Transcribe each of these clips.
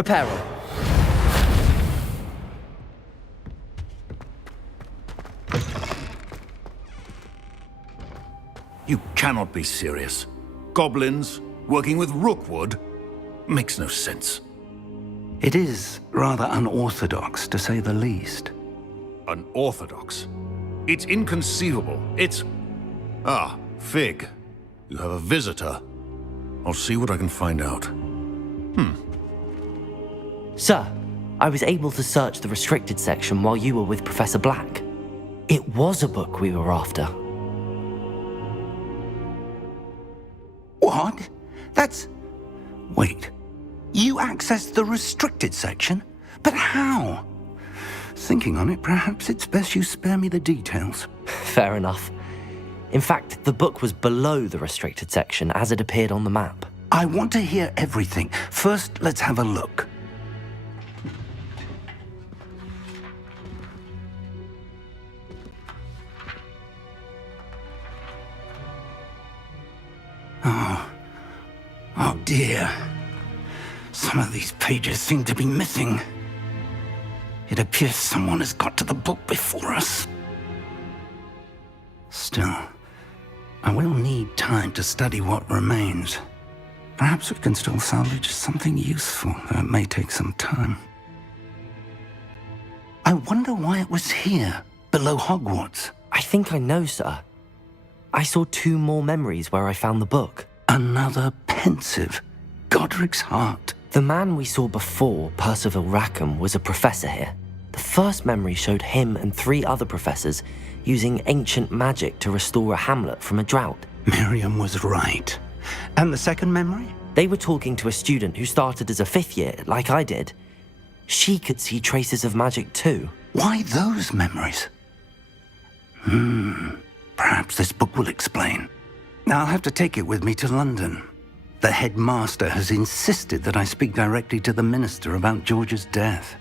Repair her. You cannot be serious. Goblins working with Rookwood? Makes no sense. It is rather unorthodox, to say the least. Unorthodox? It's inconceivable. It's... Ah, Fig. You have a visitor. I'll see what I can find out. Sir, I was able to search the restricted section while you were with Professor Black. It was a book we were after. What? That's... Wait. You accessed the restricted section? But how? Thinking on it, perhaps it's best you spare me the details. Fair enough. In fact, the book was below the restricted section as it appeared on the map. I want to hear everything. First, let's have a look. Oh dear. Some of these pages seem to be missing. It appears someone has got to the book before us. Still, I will need time to study what remains. Perhaps we can still salvage something useful, though it may take some time. I wonder why it was here, below Hogwarts. I think I know, sir. I saw 2 more memories where I found the book. Another pensive. Godric's heart. The man we saw before, Percival Rackham, was a professor here. The first memory showed him and 3 other professors using ancient magic to restore a hamlet from a drought. Miriam was right. And the second memory? They were talking to a student who started as a 5th year, like I did. She could see traces of magic too. Why those memories? Perhaps this book will explain. I'll have to take it with me to London. The headmaster has insisted that I speak directly to the minister about George's death.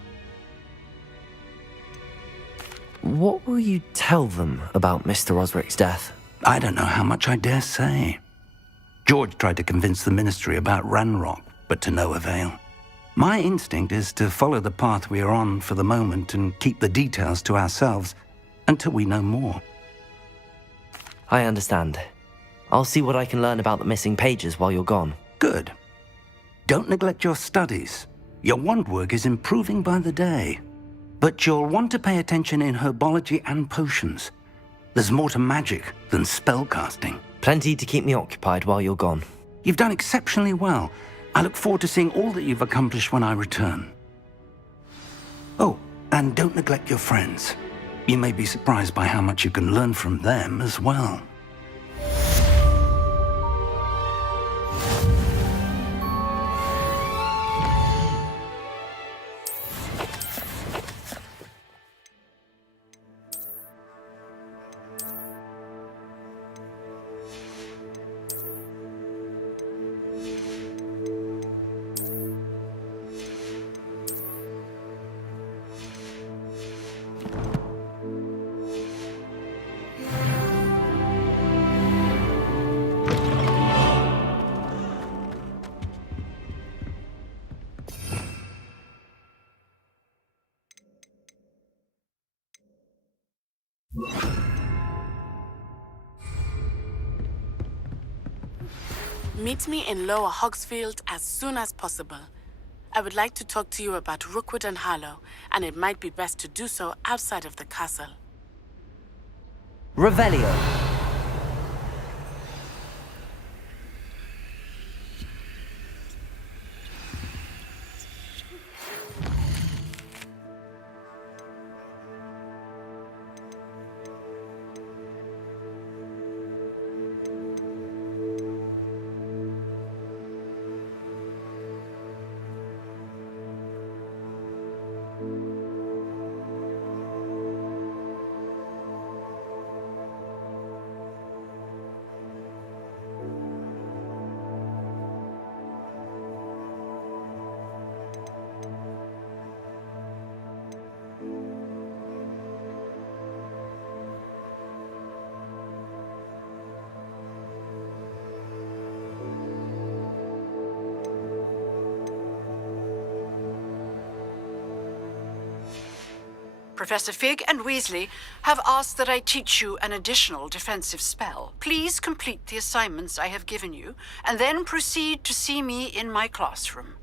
What will you tell them about Mr. Osric's death? I don't know how much I dare say. George tried to convince the ministry about Ranrock, but to no avail. My instinct is to follow the path we are on for the moment and keep the details to ourselves until we know more. I understand. I'll see what I can learn about the missing pages while you're gone. Good. Don't neglect your studies. Your wand work is improving by the day. But you'll want to pay attention in herbology and potions. There's more to magic than spellcasting. Plenty to keep me occupied while you're gone. You've done exceptionally well. I look forward to seeing all that you've accomplished when I return. Oh, and don't neglect your friends. You may be surprised by how much you can learn from them as well. Meet me in Lower Hogsfield as soon as possible. I would like to talk to you about Rookwood and Harlow, and it might be best to do so outside of the castle. Revelio. Professor Fig and Weasley have asked that I teach you an additional defensive spell. Please complete the assignments I have given you, and then proceed to see me in my classroom.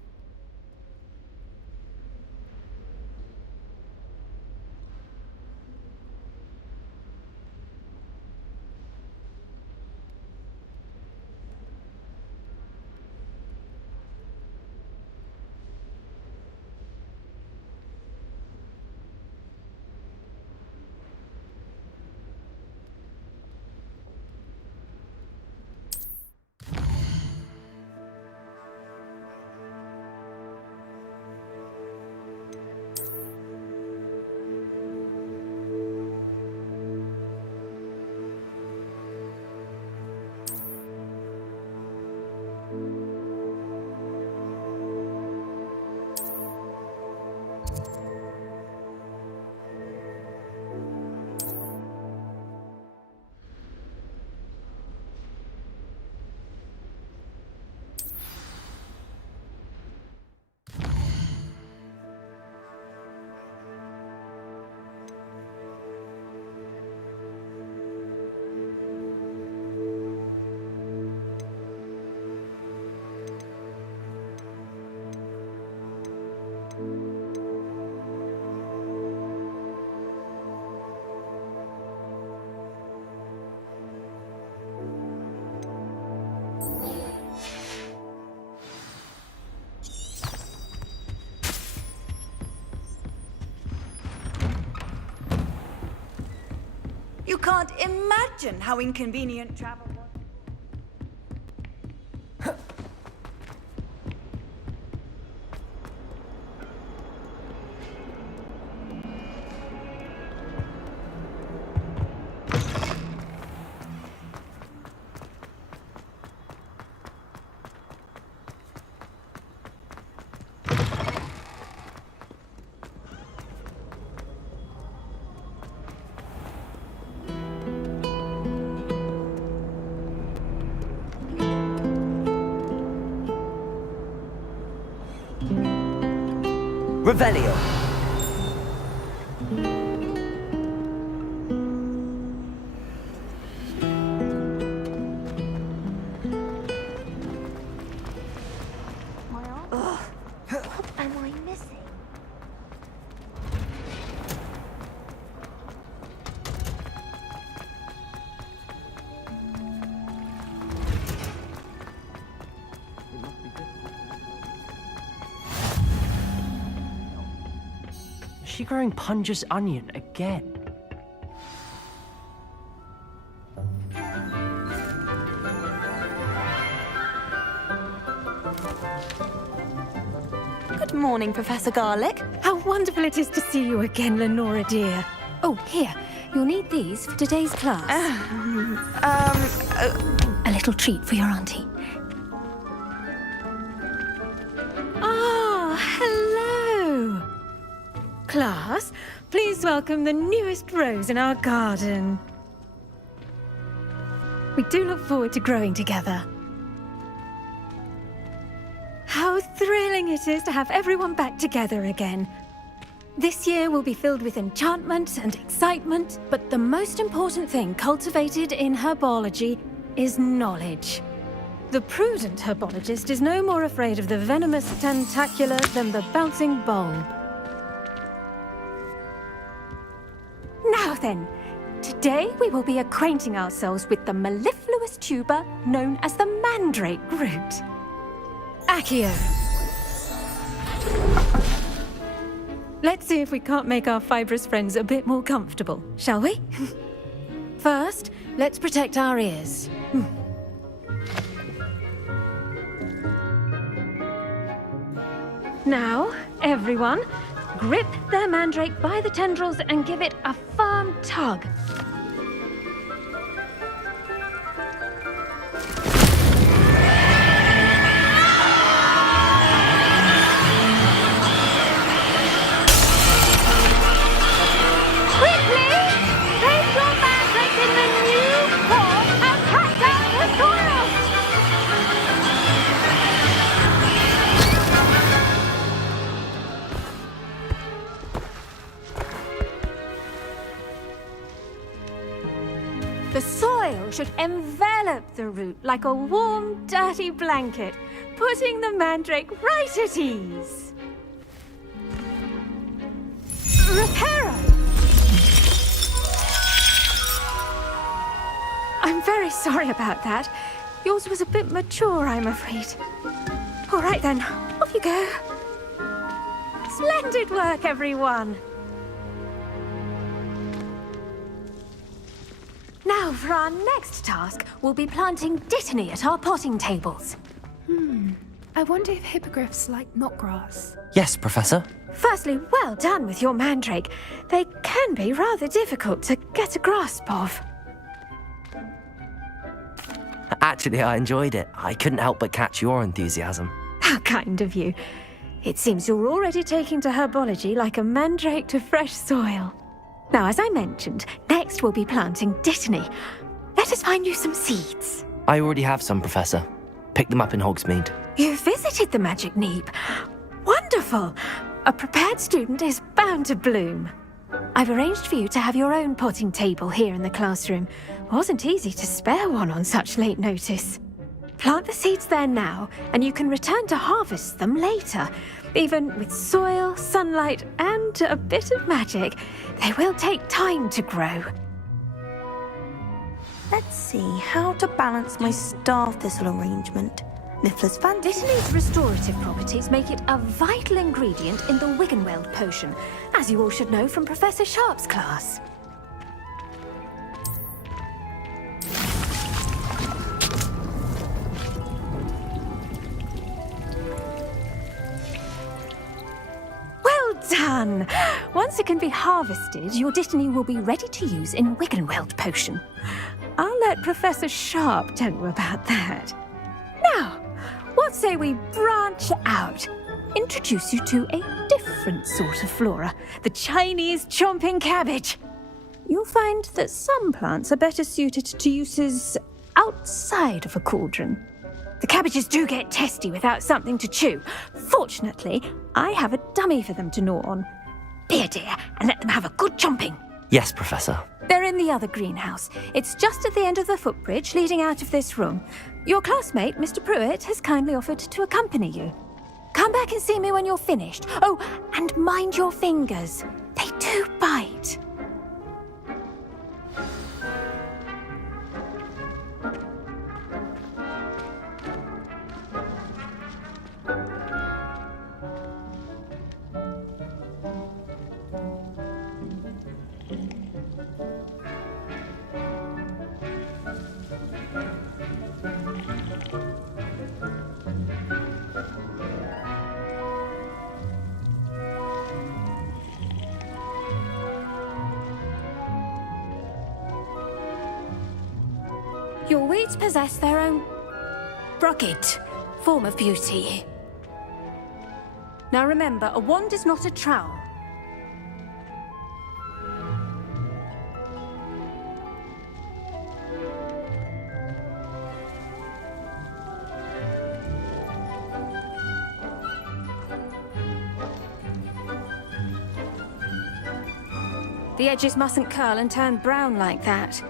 You can't imagine how inconvenient travel was. Revelio. What am I missing? Is she growing Punja's onion again? Good morning, Professor Garlick. How wonderful it is to see you again, Lenora dear. Oh, here. You'll need these for today's class. A little treat for your auntie. Ah, hello. Class, please welcome the newest rose in our garden. We do look forward to growing together. How thrilling it is to have everyone back together again. This year will be filled with enchantment and excitement, but the most important thing cultivated in herbology is knowledge. The prudent herbologist is no more afraid of the venomous tentacula than the bouncing bulb. Now then, today we will be acquainting ourselves with the mellifluous tuber known as the mandrake root. Accio. Let's see if we can't make our fibrous friends a bit more comfortable, shall we? First, let's protect our ears. Now, everyone, grip their mandrake by the tendrils and give it a firm tug. The soil should envelop the root like a warm, dirty blanket, putting the mandrake right at ease. Reparo! I'm very sorry about that. Yours was a bit mature, I'm afraid. All right then, off you go. Splendid work, everyone. Now, for our next task, we'll be planting dittany at our potting tables. I wonder if hippogriffs like knotgrass. Yes, Professor. Firstly, well done with your mandrake. They can be rather difficult to get a grasp of. Actually, I enjoyed it. I couldn't help but catch your enthusiasm. How kind of you. It seems you're already taking to herbology like a mandrake to fresh soil. Now, as I mentioned, next we'll be planting dittany. Let us find you some seeds. I already have some, Professor. Picked them up in Hogsmeade. You visited the Magic Neep. Wonderful! A prepared student is bound to bloom. I've arranged for you to have your own potting table here in the classroom. Wasn't easy to spare one on such late notice. Plant the seeds there now, and you can return to harvest them later. Even with soil, sunlight, and a bit of magic, they will take time to grow. Let's see how to balance my star thistle arrangement. Niffler's fancy. Dittany's restorative properties make it a vital ingredient in the Wiggenweld potion, as you all should know from Professor Sharp's class. Well done! Once it can be harvested, your dittany will be ready to use in Wiggenweld potion. I'll let Professor Sharp tell you about that. Now, what say we branch out? Introduce you to a different sort of flora, the Chinese chomping cabbage. You'll find that some plants are better suited to uses outside of a cauldron. The cabbages do get testy without something to chew. Fortunately, I have a dummy for them to gnaw on. Be a dear and let them have a good chomping. Yes, Professor. They're in the other greenhouse. It's just at the end of the footbridge leading out of this room. Your classmate, Mr. Pruitt, has kindly offered to accompany you. Come back and see me when you're finished. Oh, and mind your fingers. They do bite. Your weeds possess their own rugged form of beauty. Now remember, a wand is not a trowel. The edges mustn't curl and turn brown like that.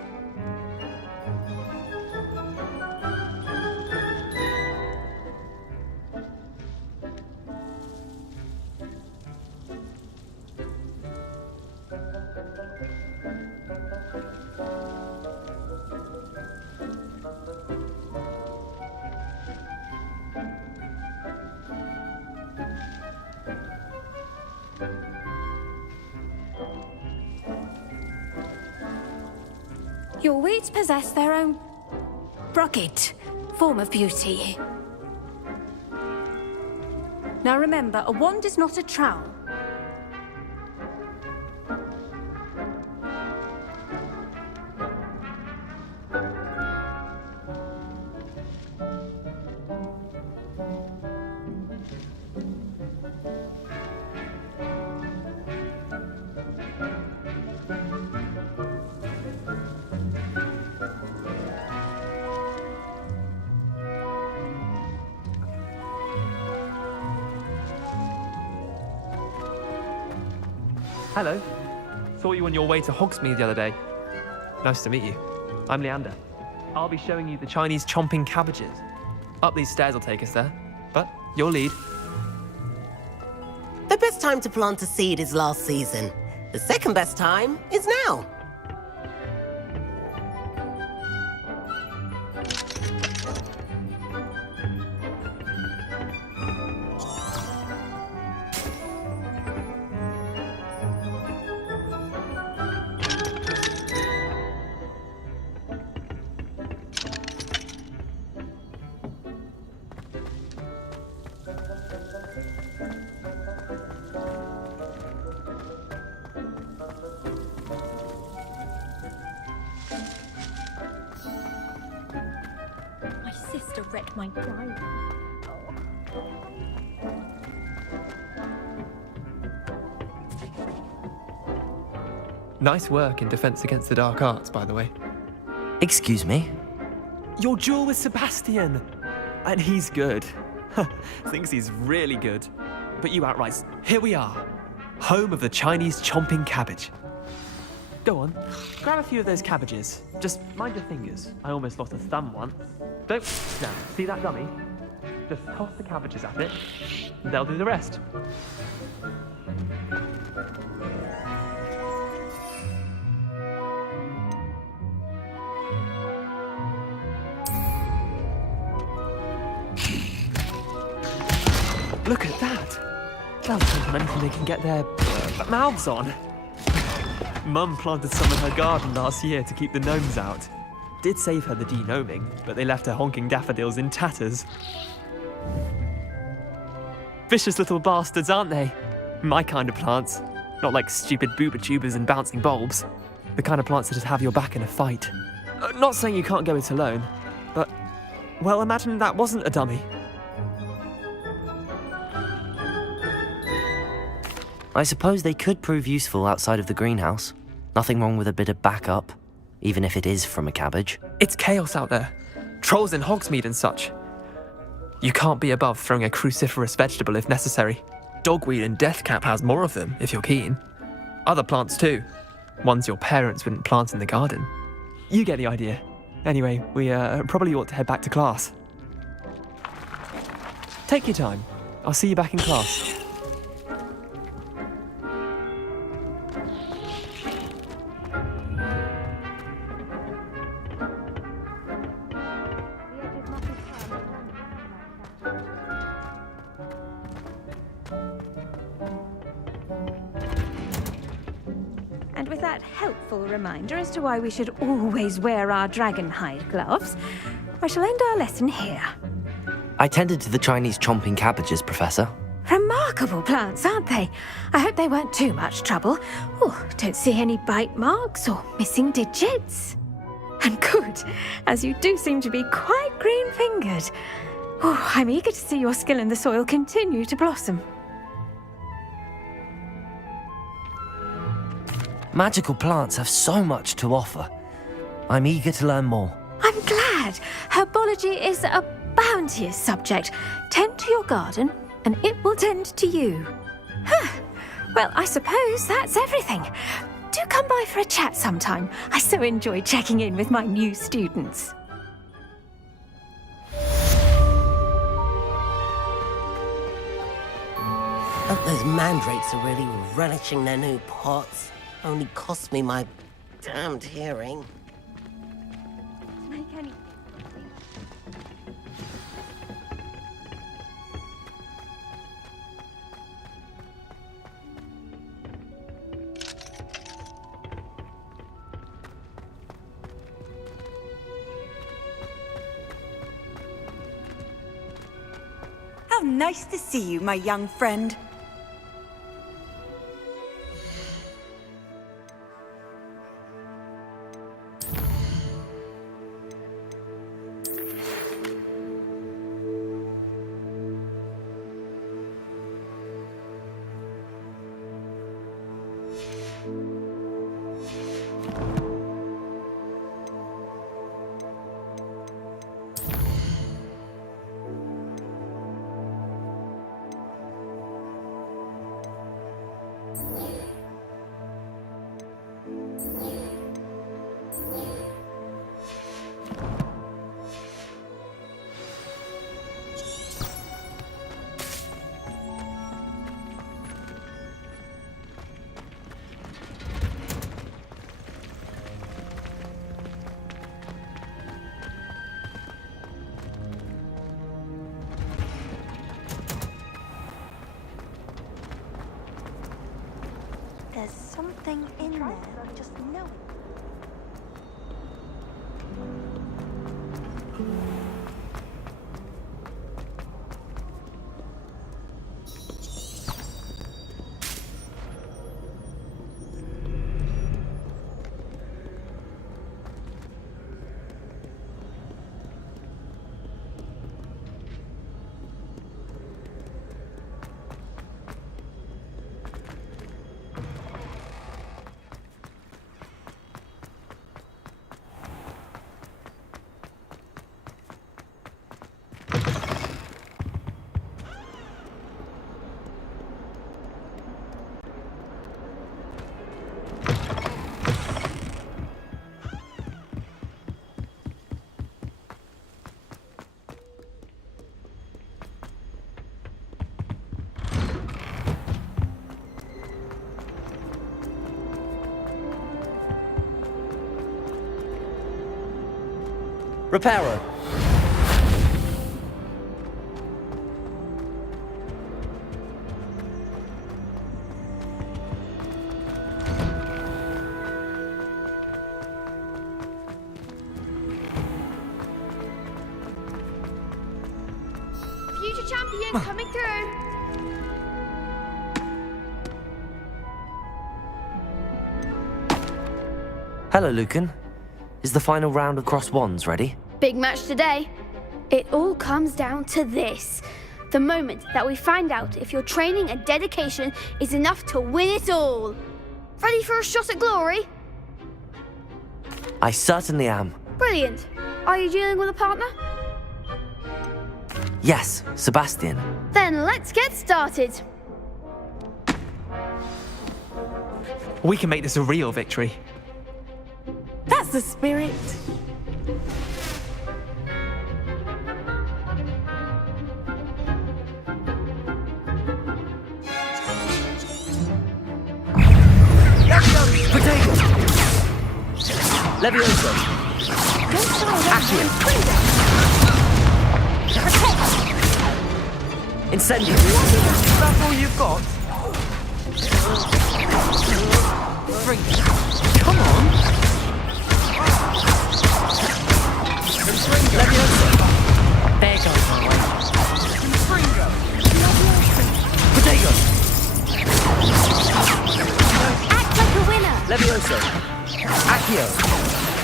Your weeds possess their own rugged form of beauty. Now remember, a wand is not a trowel. Hello. Saw you on your way to Hogsmeade the other day. Nice to meet you. I'm Leander. I'll be showing you the Chinese chomping cabbages. Up these stairs will take us there, but your lead. The best time to plant a seed is last season. The second best time is now. My sister wrecked my bride. Nice work in Defense Against the Dark Arts, by the way. Excuse me? Your duel with Sebastian! And he's good. Thinks he's really good. But you outright, here we are. Home of the Chinese chomping cabbage. Go on, grab a few of those cabbages. Just mind your fingers. I almost lost a thumb once. Don't, now, see that dummy? Just toss the cabbages at it, and they'll do the rest. Look at that! They'll take on anything they can get their mouths on. Mum planted some in her garden last year to keep the gnomes out. Did save her the de-gnoming, but they left her honking daffodils in tatters. Vicious little bastards, aren't they? My kind of plants. Not like stupid booba tubers and bouncing bulbs. The kind of plants that just have your back in a fight. Not saying you can't go it alone, but, well, imagine that wasn't a dummy. I suppose they could prove useful outside of the greenhouse. Nothing wrong with a bit of backup, even if it is from a cabbage. It's chaos out there. Trolls in Hogsmeade and such. You can't be above throwing a cruciferous vegetable if necessary. Dogweed and deathcap has more of them, if you're keen. Other plants too. Ones your parents wouldn't plant in the garden. You get the idea. Anyway, we probably ought to head back to class. Take your time. I'll see you back in class. And with that helpful reminder as to why we should always wear our dragon hide gloves, I shall end our lesson here. I tended to the Chinese chomping cabbages, Professor. Remarkable plants, aren't they? I hope they weren't too much trouble. Oh, don't see any bite marks or missing digits. And good, as you do seem to be quite green-fingered. Oh, I'm eager to see your skill in the soil continue to blossom. Magical plants have so much to offer. I'm eager to learn more. I'm glad. Herbology is a bounteous subject. Tend to your garden, and it will tend to you. Well, I suppose that's everything. Do come by for a chat sometime. I so enjoy checking in with my new students. Those mandrakes are really relishing their new pots. Only cost me my damned hearing. Make any... How nice to see you, my young friend. There's something in there. I just know it. Reparo. Future champion coming through. Hello, Lucan. Is the final round of Cross Wands ready? Big match today. It all comes down to this. The moment that we find out if your training and dedication is enough to win it all. Ready for a shot at glory? I certainly am. Brilliant. Are you dealing with a partner? Yes, Sebastian. Then let's get started. We can make this a real victory. That's the spirit. Potato! Levioso! Accio! Incendio! That's all you've got? Come on! Levioso! There goes my way. Potato! Act like a winner. Levioso! Accio!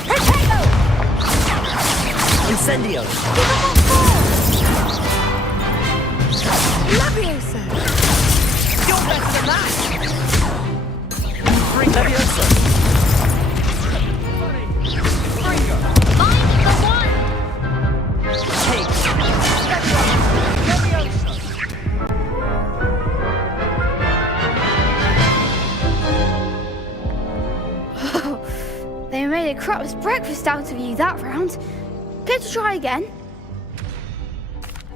Potato! Incendio! Give him a call. Levioso! You're better than that! Levioso! I'm the one. They made a crap's breakfast out of you that round. Care to try again?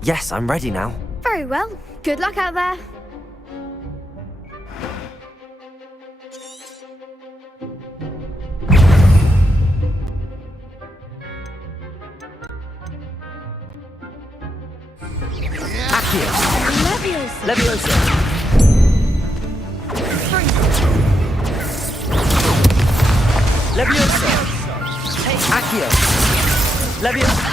Yes, I'm ready now. Very well. Good luck out there. Accio! Levioso! Levioso! Levioso! Accio! Levioso!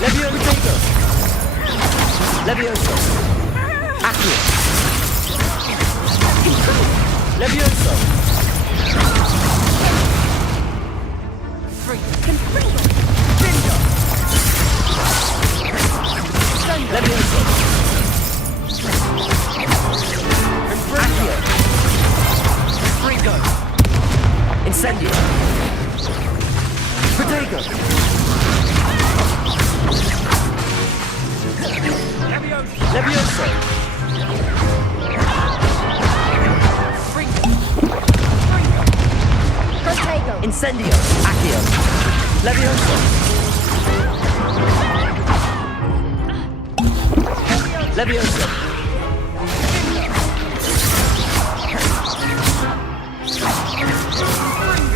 Levioso! Levioso! Accio! Levioso! Levioso! Accio! Incendio! Protego! Levioso! Protego. Incendio! Accio! Levioso! Levioso!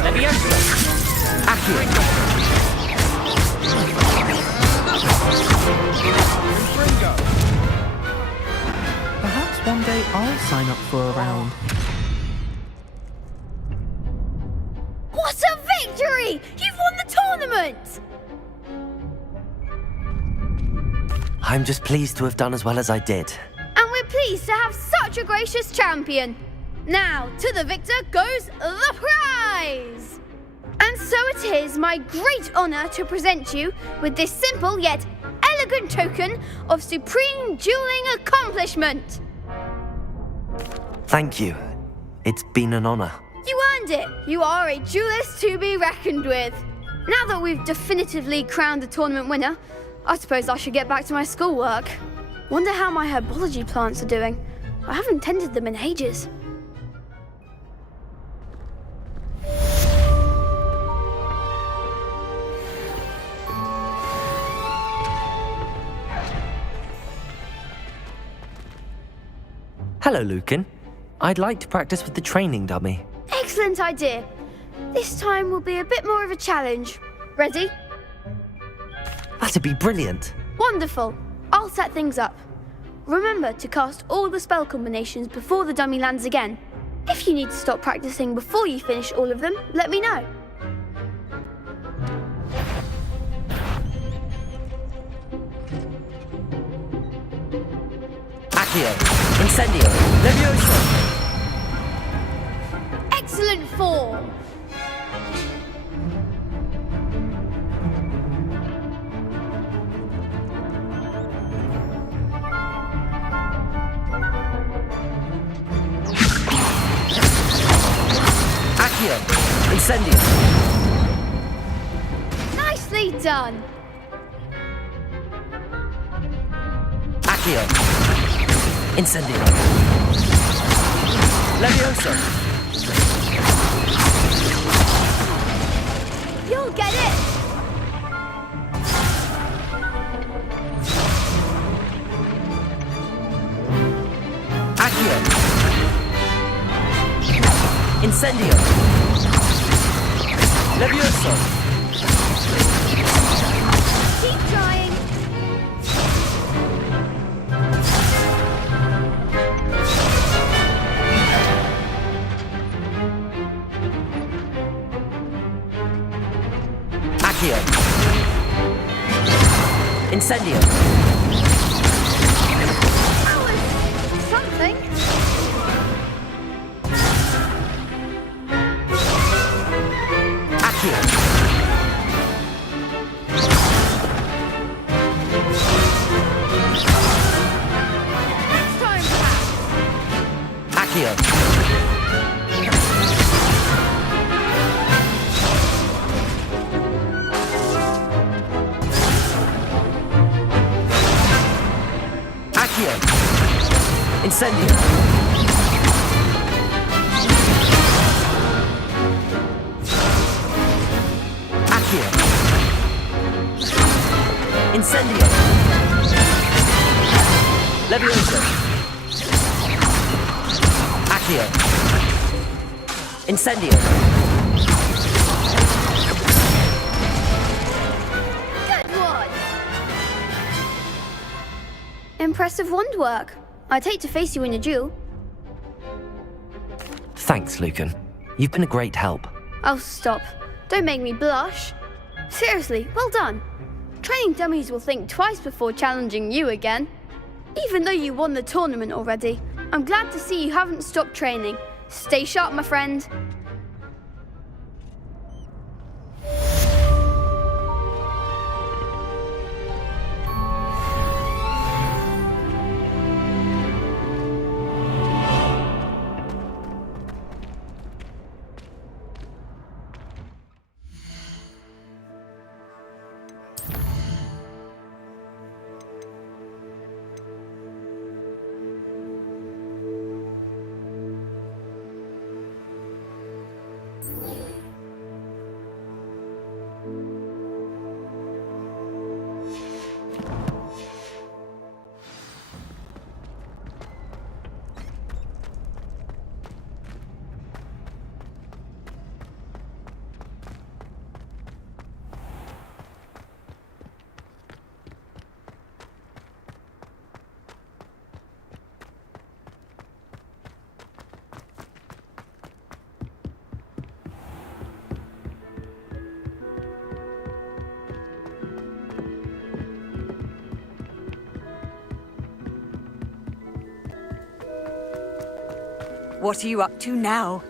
Levioso! Accio! I'll sign up for a round. What a victory! You've won the tournament! I'm just pleased to have done as well as I did. And we're pleased to have such a gracious champion. Now, to the victor goes the prize! And so it is my great honour to present you with this simple yet elegant token of supreme dueling accomplishment. Thank you. It's been an honour. You earned it. You are a duelist to be reckoned with. Now that we've definitively crowned the tournament winner, I suppose I should get back to my schoolwork. Wonder how my herbology plants are doing. I haven't tended them in ages. Hello, Lucan. I'd like to practice with the training dummy. Excellent idea. This time will be a bit more of a challenge. Ready? That'd be brilliant. Wonderful. I'll set things up. Remember to cast all the spell combinations before the dummy lands again. If you need to stop practicing before you finish all of them, let me know. Accio, Incendio, Levioso. Excellent form. Accio, Incendio. Nicely done. Accio, Incendio. Levioso. You'll get it. Accio. Incendio. Levioso. Keep trying. Accio. Incendio. That was something. Accio. Next time, perhaps. Accio. Accio. Incendio. Accio. Incendio. Levioso. Accio. Incendio. Good one. Impressive wand work. I'd hate to face you in a duel. Thanks, Lucan. You've been a great help. Oh, stop. Don't make me blush. Seriously, well done. Training dummies will think twice before challenging you again. Even though you won the tournament already, I'm glad to see you haven't stopped training. Stay sharp, my friend. What are you up to now?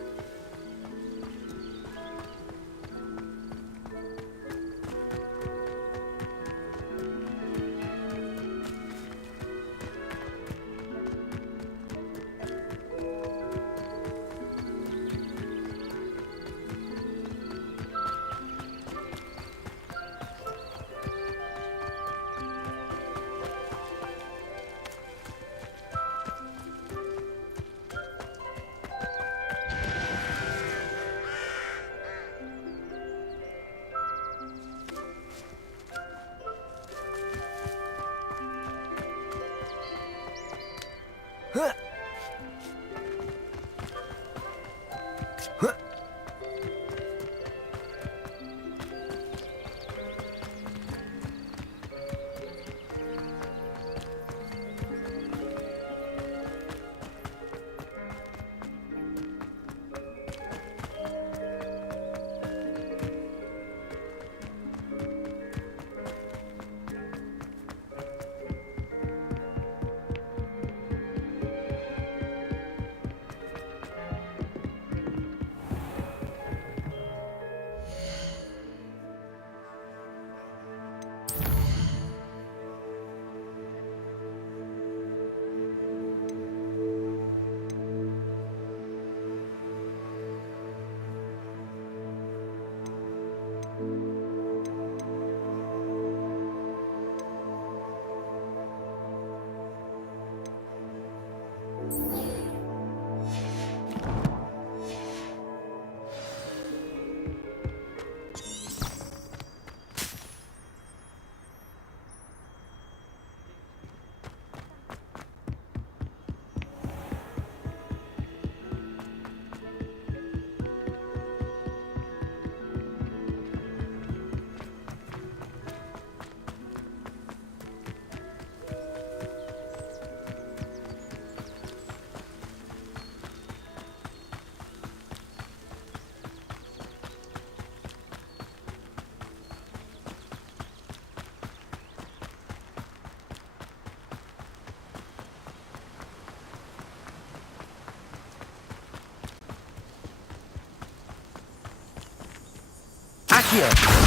Accio!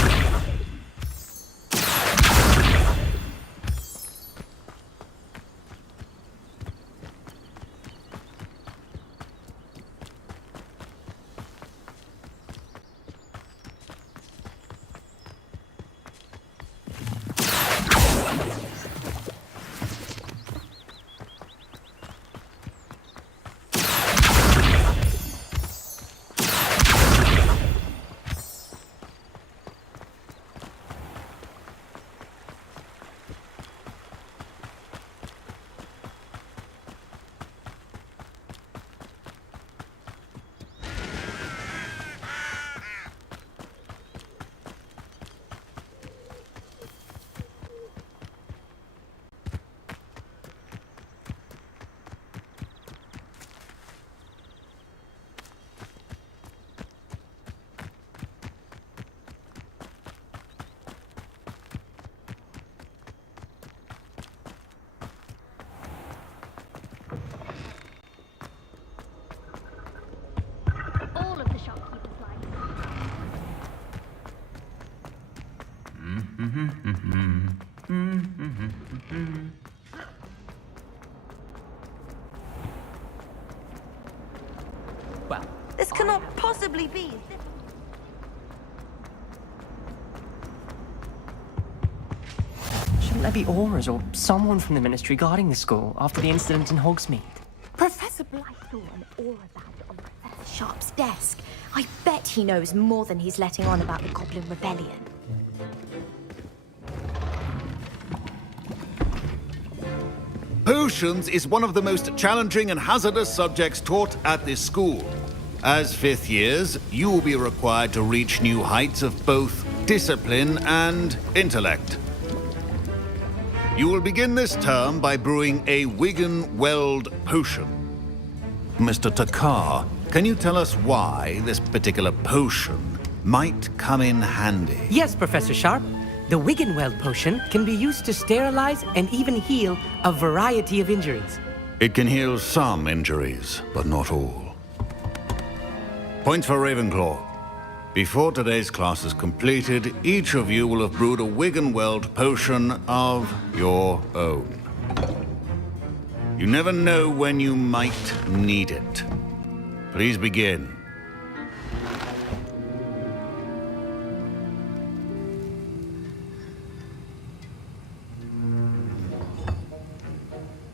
All of the shopkeepers like Well, This cannot possibly be. Shouldn't there be Aurors or someone from the Ministry guarding the school after the incident in Hogsmeade? Professor Blythe saw an aura badge on Professor Sharp's desk. I bet he knows more than he's letting on about the Goblin Rebellion. Potions is one of the most challenging and hazardous subjects taught at this school. As fifth years, you will be required to reach new heights of both discipline and intellect. You will begin this term by brewing a Wigan-Weld potion. Mr. Takar, can you tell us why this particular potion might come in handy? Yes, Professor Sharp. The Wigan-Weld potion can be used to sterilize and even heal a variety of injuries. It can heal some injuries, but not all. Points for Ravenclaw. Before today's class is completed, each of you will have brewed a Wiggenweld potion of your own. You never know when you might need it. Please begin.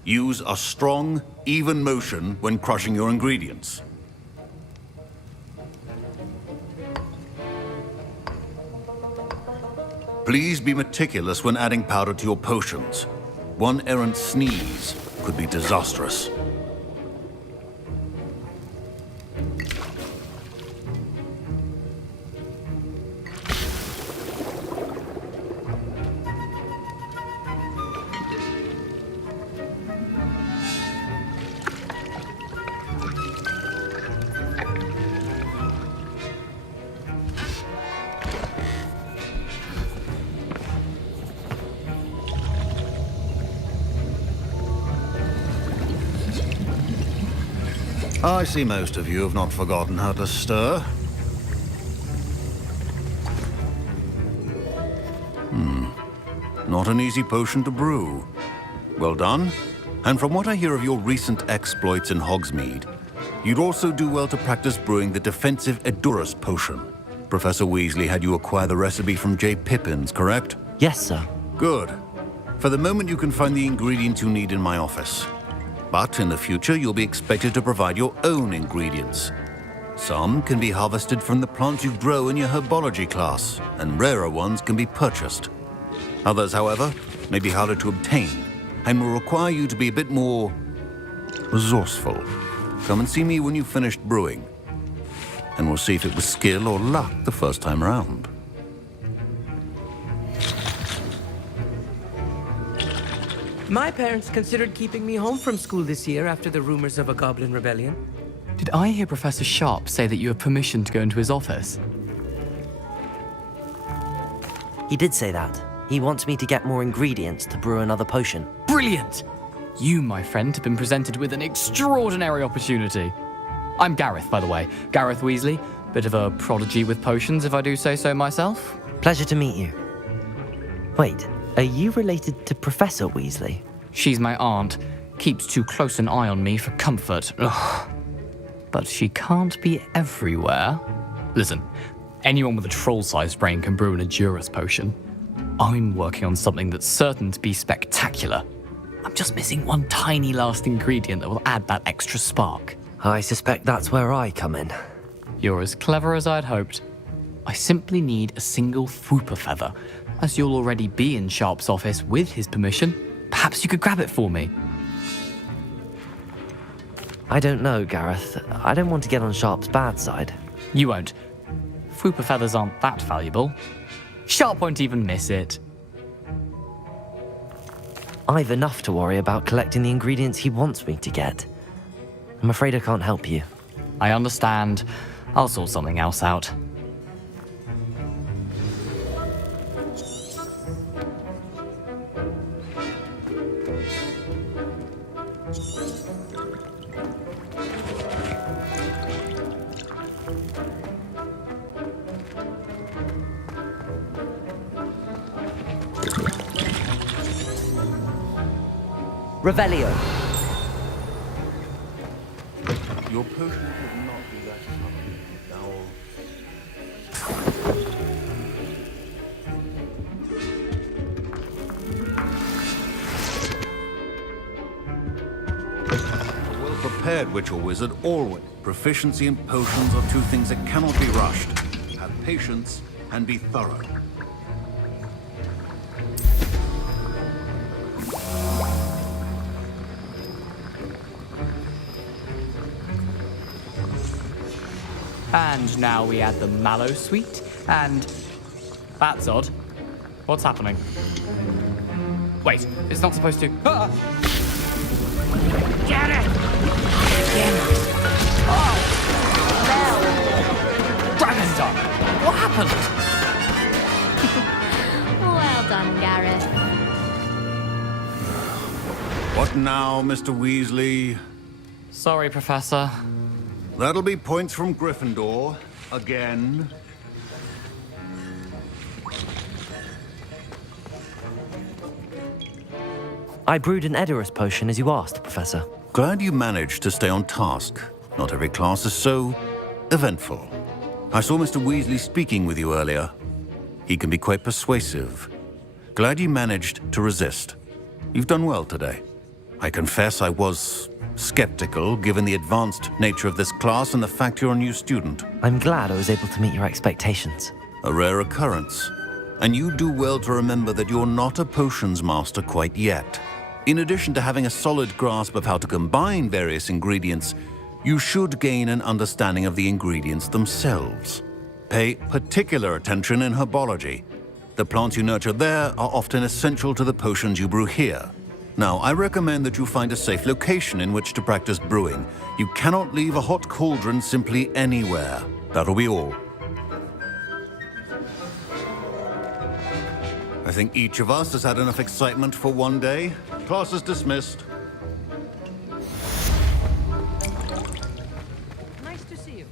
Use a strong, even motion when crushing your ingredients. Please be meticulous when adding powder to your potions. One errant sneeze could be disastrous. I see most of you have not forgotten how to stir. Not an easy potion to brew. Well done. And from what I hear of your recent exploits in Hogsmeade, you'd also do well to practice brewing the defensive Edurus potion. Professor Weasley had you acquire the recipe from J. Pippins, correct? Yes, sir. Good. For the moment, you can find the ingredients you need in my office. But in the future, you'll be expected to provide your own ingredients. Some can be harvested from the plants you grow in your herbology class, and rarer ones can be purchased. Others, however, may be harder to obtain, and will require you to be a bit more resourceful. Come and see me when you've finished brewing, and we'll see if it was skill or luck the first time around. My parents considered keeping me home from school this year after the rumors of a goblin rebellion. Did I hear Professor Sharp say that you have permission to go into his office? He did say that. He wants me to get more ingredients to brew another potion. Brilliant! You, my friend, have been presented with an extraordinary opportunity. I'm Gareth, by the way. Gareth Weasley. Bit of a prodigy with potions, if I do say so myself. Pleasure to meet you. Wait, are you related to Professor Weasley? She's my aunt. Keeps too close an eye on me for comfort. Ugh. But she can't be everywhere. Listen, anyone with a troll-sized brain can brew an Edurus potion. I'm working on something that's certain to be spectacular. I'm just missing one tiny last ingredient that will add that extra spark. I suspect that's where I come in. You're as clever as I'd hoped. I simply need a single Fwooper feather. As you'll already be in Sharp's office with his permission, perhaps you could grab it for me. I don't know, Gareth. I don't want to get on Sharp's bad side. You won't. Fwooper feathers aren't that valuable. Sharp won't even miss it. I've enough to worry about collecting the ingredients he wants me to get. I'm afraid I can't help you. I understand. I'll sort something else out. Revelio. Your potion would not be that now. A well-prepared witch or wizard always. Proficiency in potions are two things that cannot be rushed. Have patience and be thorough. And now we add the mallow sweet, and... That's odd. What's happening? Wait, it's not supposed to... Ah! Get it! Oh! No! Dragon Dog! What happened? Well done, Gareth. What now, Mr. Weasley? Sorry, Professor. That'll be points from Gryffindor. Again. I brewed an Edorus potion as you asked, Professor. Glad you managed to stay on task. Not every class is so eventful. I saw Mr. Weasley speaking with you earlier. He can be quite persuasive. Glad you managed to resist. You've done well today. I confess I was skeptical, given the advanced nature of this class and the fact you're a new student. I'm glad I was able to meet your expectations. A rare occurrence. And you do well to remember that you're not a potions master quite yet. In addition to having a solid grasp of how to combine various ingredients, you should gain an understanding of the ingredients themselves. Pay particular attention in herbology. The plants you nurture there are often essential to the potions you brew here. Now, I recommend that you find a safe location in which to practice brewing. You cannot leave a hot cauldron simply anywhere. That'll be all. I think each of us has had enough excitement for one day. Class is dismissed. Nice to see you.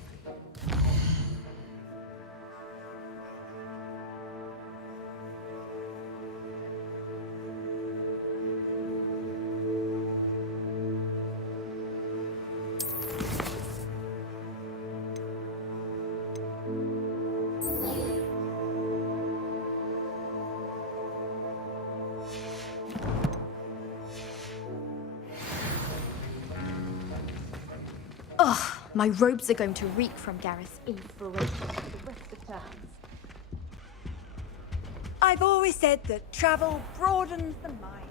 Ugh, my robes are going to reek from Gareth's inspiration for the rest of terms. I've always said that travel broadens the mind.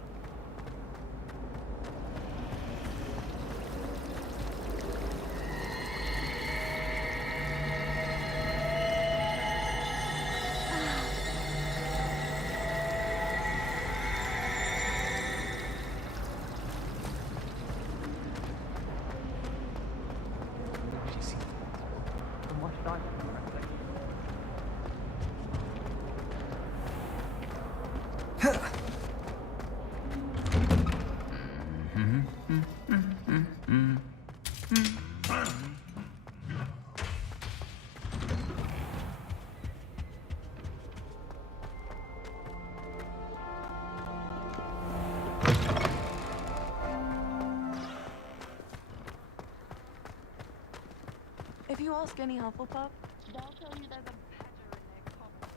If you ask any Hufflepuff, they'll tell you there's a badger in their common.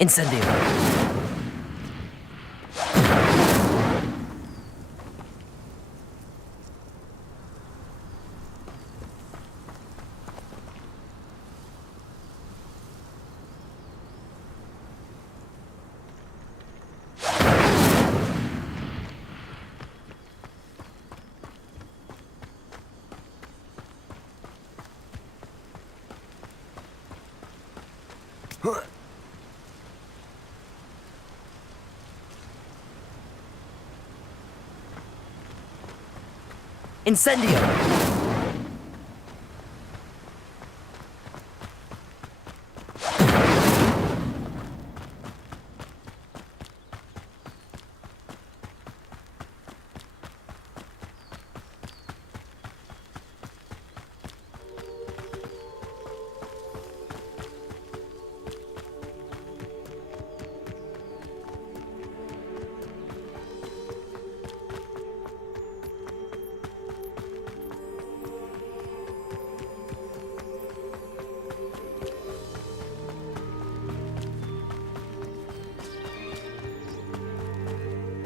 Incendio. Incendio!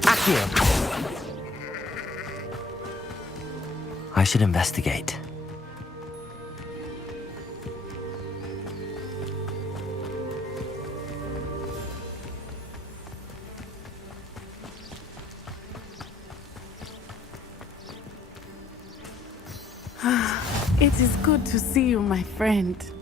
Accio! should investigate. It is good to see you, my friend.